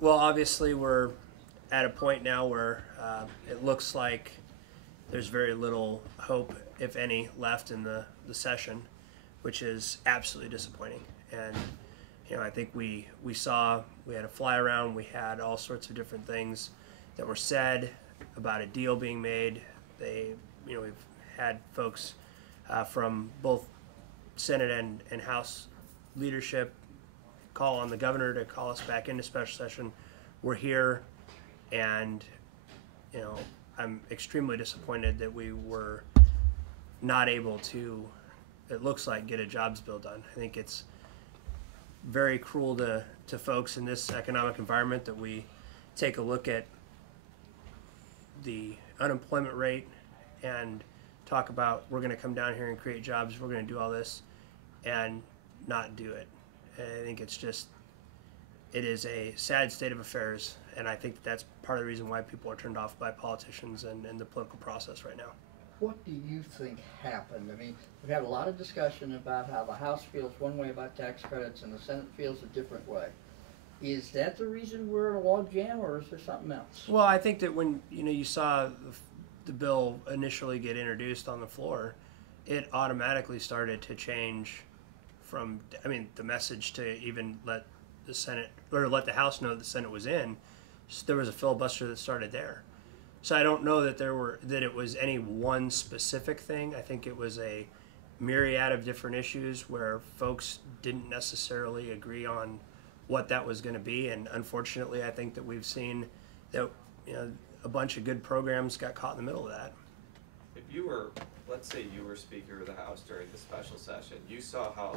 Well, obviously, we're at a point now where it looks like there's very little hope, if any, left in the session, which is absolutely disappointing. And I think we had a fly around, we had all sorts of different things that were said about a deal being made. We've had folks from both Senate and House leadership call on the governor to call us back into special session. We're here, and I'm extremely disappointed that we were not able to, it looks like, get a jobs bill done. I think it's very cruel to folks in this economic environment that we take a look at the unemployment rate and talk about we're going to come down here and create jobs, we're going to do all this, and not do it. And I think it is a sad state of affairs, and I think that's part of the reason why people are turned off by politicians and the political process right now. What do you think happened? I mean, we've had a lot of discussion about how the House feels one way about tax credits and the Senate feels a different way. Is that the reason we're in a log jam, or is there something else? Well, I think that when you saw the bill initially get introduced on the floor, it automatically started to change from, the message to even let the Senate, or let the House know the Senate was in. So there was a filibuster that started there. So I don't know that it was any one specific thing. I think it was a myriad of different issues where folks didn't necessarily agree on what that was going to be, and unfortunately I think that we've seen that a bunch of good programs got caught in the middle of that. If you were, let's say you were Speaker of the House during the special session, you saw how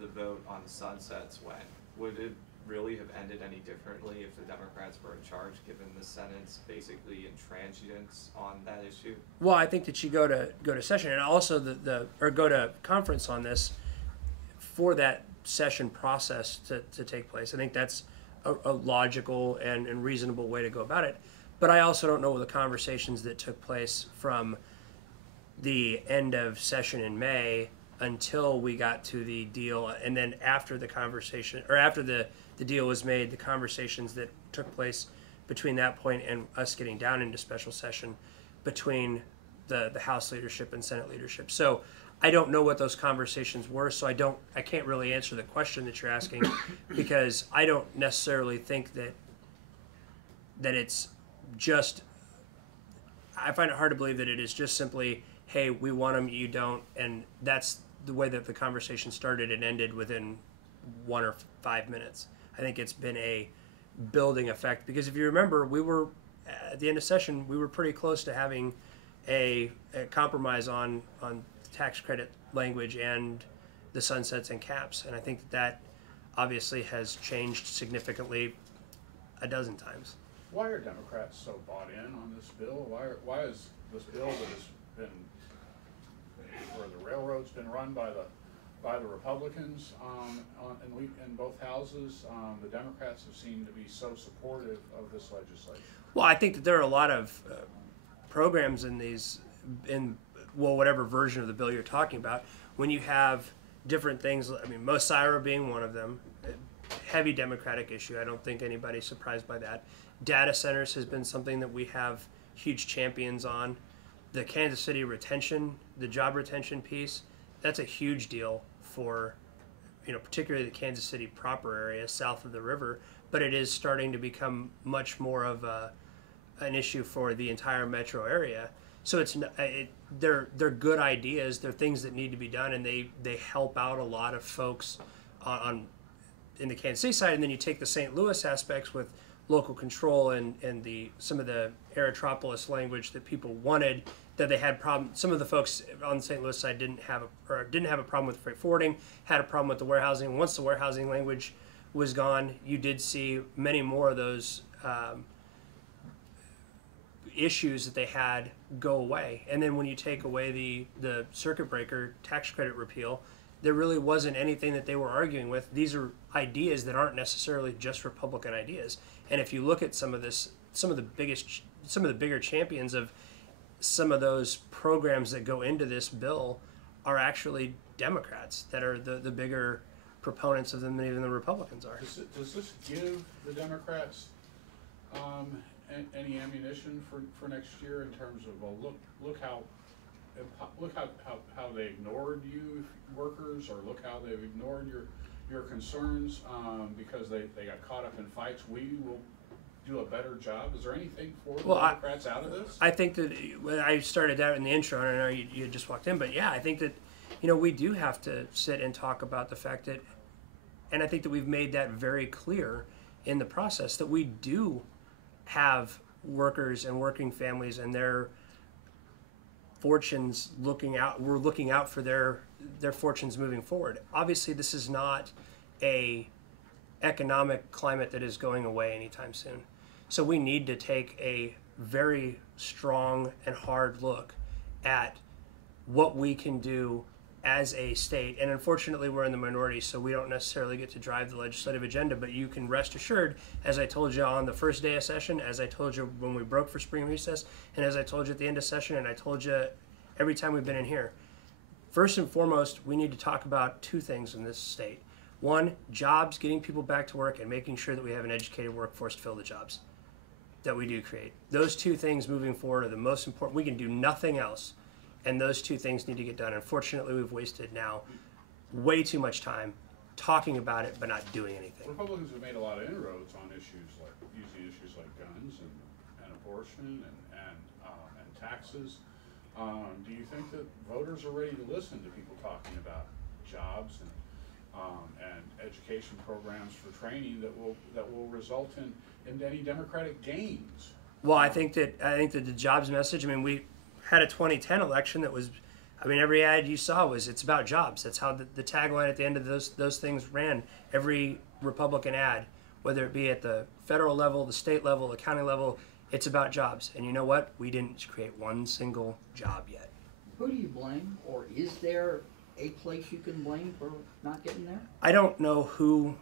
the vote on the sunsets went. Would it really have ended any differently if the Democrats were in charge, given the Senate's basically intransigence on that issue? Well, I think that you go to session and also go to conference on this for that session process to take place. I think that's a logical and reasonable way to go about it. But I also don't know the conversations that took place from the end of session in May until we got to the deal, and then after the conversation, or after the deal was made, the conversations that took place between that point and us getting down into special session between the House leadership and Senate leadership. So I don't know what those conversations were, so I can't really answer the question that you're asking because I don't necessarily think that it's just, I find it hard to believe that it is just simply, hey, we want them, you don't, and that's the way that the conversation started and ended within 1 or 5 minutes. I think it's been a building effect because if you remember, we were at the end of session, we were pretty close to having a compromise on tax credit language and the sunsets and caps, and I think that obviously has changed significantly a dozen times. Why are Democrats so bought in on this bill? Why is this bill that has been, where the railroad's been run by the Republicans in both houses, the Democrats have seemed to be so supportive of this legislation? Well, I think that there are a lot of programs in whatever version of the bill you're talking about, when you have different things. MoSIRA being one of them, heavy Democratic issue. I don't think anybody's surprised by that. Data centers has been something that we have huge champions on. The Kansas City retention, the job retention piece, that's a huge deal for, particularly the Kansas City proper area south of the river, but it is starting to become much more of an issue for the entire metro area. So they're good ideas. They're things that need to be done, and they help out a lot of folks in the Kansas City side. And then you take the St. Louis aspects with local control and some of the Aerotropolis language that people wanted, that they had problems. Some of the folks on the St. Louis side didn't have a problem with freight forwarding, had a problem with the warehousing. Once the warehousing language was gone, you did see many more of those issues that they had go away. And then when you take away the circuit breaker tax credit repeal, there really wasn't anything that they were arguing with. These are ideas that aren't necessarily just Republican ideas. And if you look at some of the bigger champions of some of those programs that go into this bill are actually Democrats that are the bigger proponents of them than even the Republicans are. Does this give the Democrats any ammunition for next year in terms of, well, look how they ignored you workers, or look how they've ignored your concerns because they got caught up in fights. We will do a better job. Is there anything for the Democrats out of this? I think that when I started out in the intro, and I know you had just walked in, but yeah, I think that we do have to sit and talk about the fact that, and I think that we've made that very clear in the process, that we do have workers and working families and their fortunes looking out. We're looking out for their fortunes moving forward. Obviously, this is not a economic climate that is going away anytime soon. So we need to take a very strong and hard look at what we can do as a state. And unfortunately, we're in the minority, so we don't necessarily get to drive the legislative agenda, but you can rest assured, as I told you on the first day of session, as I told you when we broke for spring recess, and as I told you at the end of session, and I told you every time we've been in here, first and foremost, we need to talk about two things in this state. One, jobs, getting people back to work, and making sure that we have an educated workforce to fill the jobs that we do create. Those two things moving forward are the most important. We can do nothing else, and those two things need to get done. Unfortunately, we've wasted now way too much time talking about it but not doing anything. Republicans have made a lot of inroads on issues like guns and abortion and taxes. Do you think that voters are ready to listen to people talking about jobs and education programs for training that will result in any Democratic gains? Well, I think that the jobs message. I mean, we had a 2010 election that was, I mean, every ad you saw was it's about jobs. That's how the tagline at the end of those things ran. Every Republican ad, whether it be at the federal level, the state level, the county level, it's about jobs. And you know what? We didn't create one single job yet. Who do you blame, or is there a place you can blame for not getting there? I don't know who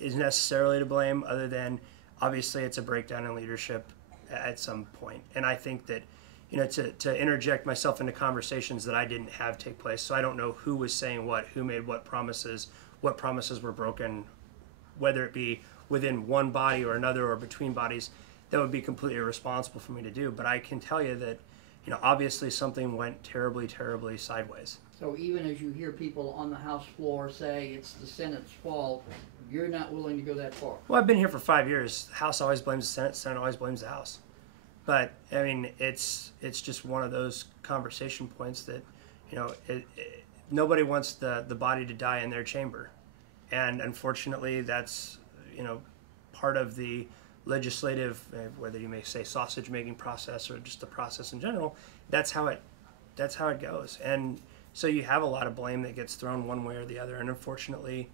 is necessarily to blame, other than obviously it's a breakdown in leadership at some point. And I think that, to interject myself into conversations that I didn't have take place, so I don't know who was saying what, who made what promises were broken, whether it be within one body or another or between bodies. That would be completely irresponsible for me to do. But I can tell you that, obviously something went terribly, terribly sideways. So even as you hear people on the House floor say it's the Senate's fault, you're not willing to go that far? Well, I've been here for 5 years. The House always blames the Senate. The Senate always blames the House. But, I mean, it's just one of those conversation points that, nobody wants the body to die in their chamber. And unfortunately, that's, part of the legislative, whether you may say sausage making process or just the process in general, that's how it goes. And so you have a lot of blame that gets thrown one way or the other. And unfortunately,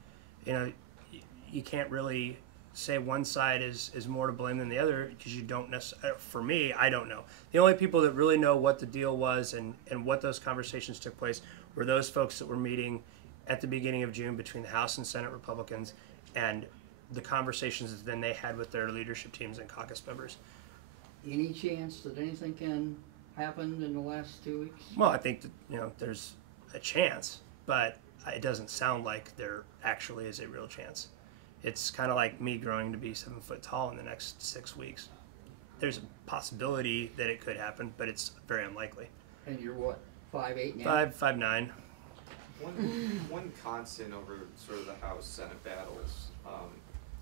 you can't really say one side is more to blame than the other, because you don't necessarily, for me, I don't know. The only people that really know what the deal was and what those conversations took place were those folks that were meeting at the beginning of June between the House and Senate Republicans, and the conversations that then they had with their leadership teams and caucus members. Any chance that anything can happen in the last 2 weeks? Well, I think that, there's a chance, but it doesn't sound like there actually is a real chance. It's kind of like me growing to be 7 foot tall in the next 6 weeks. There's a possibility that it could happen, but it's very unlikely. And you're what, 5'8" now? 5'9". One constant over sort of the House-Senate battles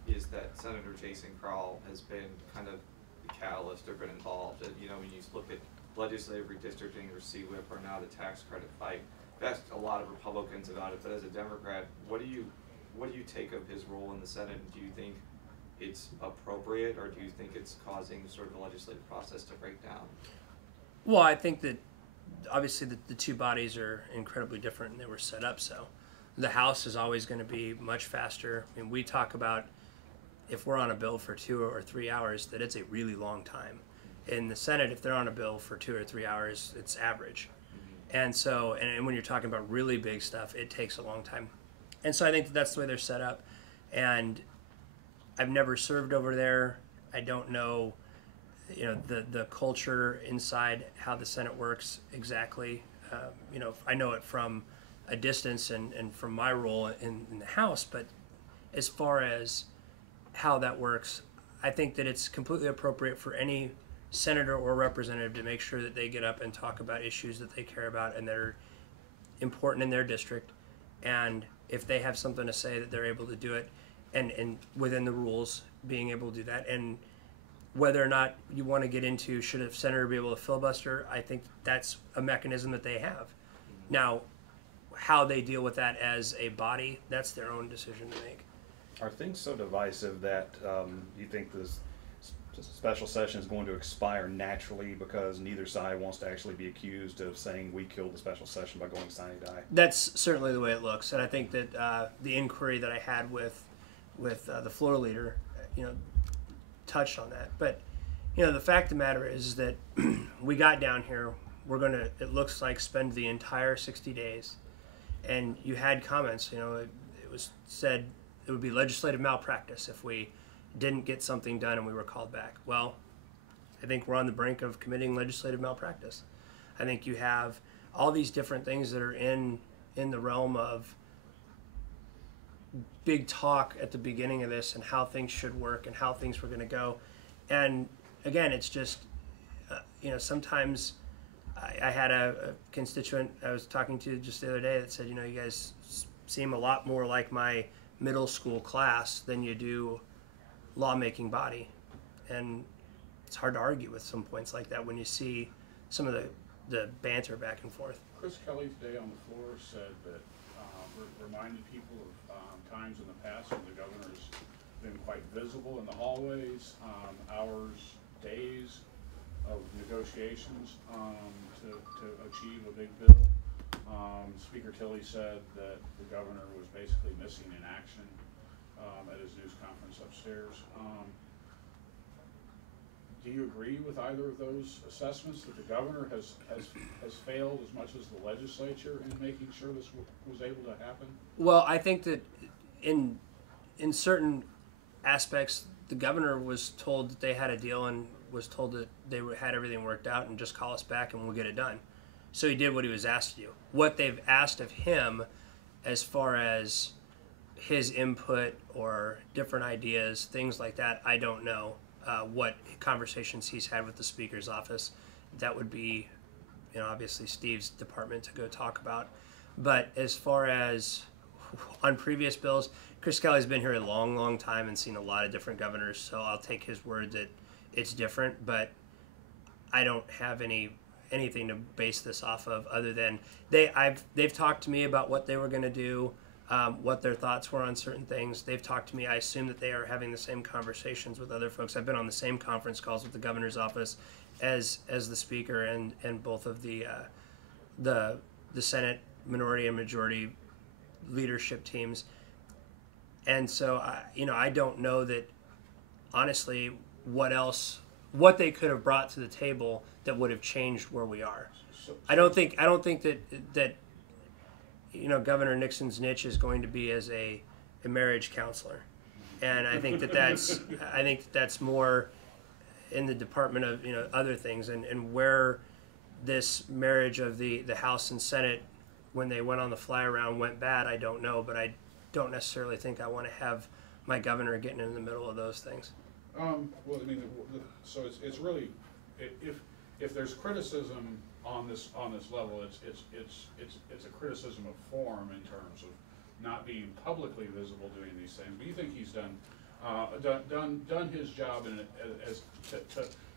is that Senator Jason Crowell has been kind of the catalyst or been involved. When you look at legislative redistricting or CWIP or now the tax credit fight, I've asked a lot of Republicans about it, but as a Democrat, what do you take of his role in the Senate? Do you think it's appropriate, or do you think it's causing sort of the legislative process to break down? Well, I think that obviously the two bodies are incredibly different, and they were set up so. The House is always going to be much faster. I mean, we talk about, if we're on a bill for 2 or 3 hours, that it's a really long time. In the Senate, if they're on a bill for 2 or 3 hours, it's average. And so, and when you're talking about really big stuff, it takes a long time. And so I think that's the way they're set up. And I've never served over there. I don't know, the culture inside how the Senate works exactly. I know it from a distance and from my role in the House. But as far as how that works, I think that it's completely appropriate for any senator or representative to make sure that they get up and talk about issues that they care about and that are important in their district. And if they have something to say, that they're able to do it, and within the rules, being able to do that. And whether or not you want to get into should a senator be able to filibuster, I think that's a mechanism that they have. Now, how they deal with that as a body, that's their own decision to make. Are things so divisive that you think this special session is going to expire naturally because neither side wants to actually be accused of saying we killed the special session by going sine die? That's certainly the way it looks, and I think that the inquiry that I had with the floor leader, touched on that. But the fact of the matter is that we got down here. We're gonna, it looks like, spend the entire 60 days, and you had comments. It was said it would be legislative malpractice if we didn't get something done and we were called back. Well, I think we're on the brink of committing legislative malpractice. I think you have all these different things that are in the realm of big talk at the beginning of this and how things should work and how things were going to go. And again, it's just, sometimes I had a constituent I was talking to just the other day that said, you guys seem a lot more like my middle school class than you do lawmaking body. And it's hard to argue with some points like that when you see some of the banter back and forth. Chris Kelly today on the floor said that, reminded people of times in the past when the governor's been quite visible in the hallways, hours, days of negotiations to achieve a big bill. Speaker Tilley said that the governor was basically missing in action at his news conference upstairs. Do you agree with either of those assessments, that the governor has failed as much as the legislature in making sure this was able to happen? Well, I think that in certain aspects, the governor was told that they had a deal and was told that they had everything worked out and just call us back and we'll get it done. So he did what he was asked to do. What they've asked of him as far as his input or different ideas, things like that, I don't know. What conversations he's had with the Speaker's office, that would be, obviously Steve's department to go talk about. But as far as on previous bills, Chris Kelly's been here a long, long time and seen a lot of different governors, so I'll take his word that it's different. But I don't have anything to base this off of other than they've talked to me about what they were going to do. What their thoughts were on certain things. They've talked to me. I assume that they are having the same conversations with other folks. I've been on the same conference calls with the governor's office as the speaker and both of the Senate minority and majority leadership teams. And so I don't know that honestly what they could have brought to the table that would have changed where we are. I don't think that Governor Nixon's niche is going to be as a marriage counselor, and I think that's more in the department of other things, and where this marriage of the House and Senate when they went on the fly around went bad, I don't know, but I don't necessarily think I want to have my governor getting in the middle of those things. Well, I mean, so it's really, if there's criticism on this level, it's a criticism of form in terms of not being publicly visible doing these things. But you think he's done his job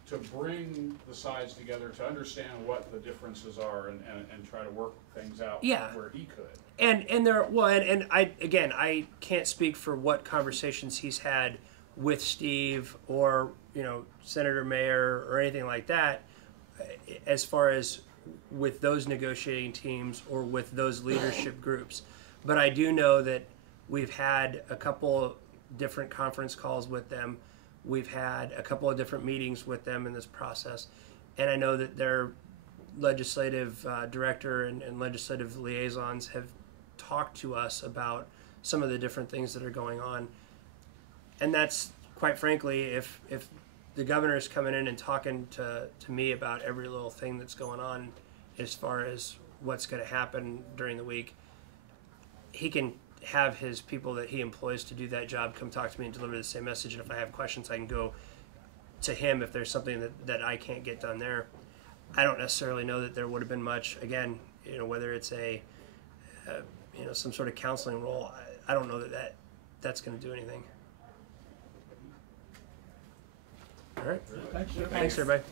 to bring the sides together, to understand what the differences are, and try to work things out where he could. And I can't speak for what conversations he's had with Steve or Senator Mayer or anything like that, as far as with those negotiating teams or with those leadership groups. But I do know that we've had a couple different conference calls with them. We've had a couple of different meetings with them in this process. And I know that their legislative director and legislative liaisons have talked to us about some of the different things that are going on. And that's, quite frankly, if the governor's coming in and talking to me about every little thing that's going on as far as what's going to happen during the week, he can have his people that he employs to do that job come talk to me and deliver the same message. And if I have questions, I can go to him if there's something that I can't get done there. I don't necessarily know that there would have been much. Again, whether it's some sort of counseling role, I don't know that's going to do anything. All right. Thanks, sir. Thanks everybody.